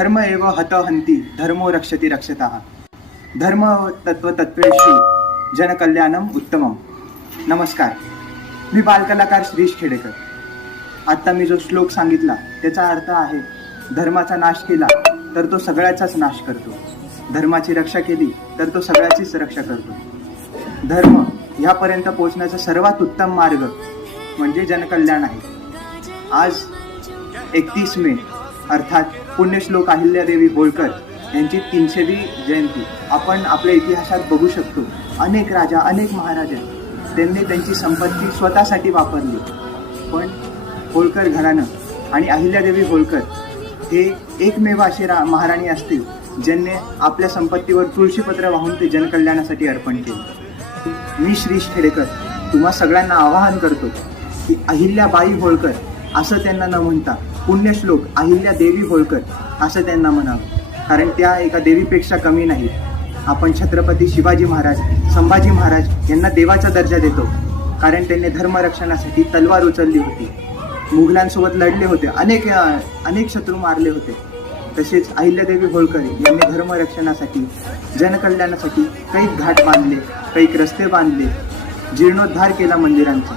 धर्म एव हतहंती धर्मो रक्षति रक्षतः। धर्म तत्व तत्वेषु जनकल्याणम उत्तमम। नमस्कार, मी बालकलाकार श्रीश खेडेकर। आता मी जो श्लोक सांगितला त्याचा अर्थ आहे, धर्माचा नाश केला तर तो सगळ्याचाच नाश करतो, धर्माची रक्षा केली तर तो सगळ्याचीच रक्षा करतो। धर्म ह्यापर्यंत पोहोचण्याचा सर्वात उत्तम मार्ग म्हणजे जनकल्याण आहे। आज 31 मे अर्थात पुण्यश्लोक अहिल्यादेवी होळकर यांची 300वी जयंती आपण आपल्या इतिहासात बघू शकतो। अनेक राजा, अनेक महाराजा त्यांनी त्यांची संपत्ती स्वतःसाठी वापरली, पण होळकर घराणं आणि अहिल्यादेवी होळकर हे एकमेव असे महाराणी असतील ज्यांनी आपल्या संपत्तीवर तुळशीपत्र वाहून ते जनकल्याणासाठी अर्पण केले। मी श्रीश खेडेकर तुम्हा सगळ्यांना आवाहन करतो की अहिल्याबाई होळकर असं त्यांना न म्हणता पुण्यश्लोक अहिल्यादेवी होळकर असं त्यांना म्हणावं, कारण त्या एका देवीपेक्षा कमी नाही। आपण छत्रपती शिवाजी महाराज, संभाजी महाराज यांना देवाचा दर्जा देतो, कारण त्यांनी धर्मरक्षणासाठी तलवार उचलली होती, मुघलांसोबत लढले होते, अनेक शत्रू मारले होते। तसेच अहिल्यादेवी होळकर यांनी धर्मरक्षणासाठी, जनकल्याणासाठी कैक घाट बांधले, कैक रस्ते बांधले, जीर्णोद्धार केला मंदिरांचा।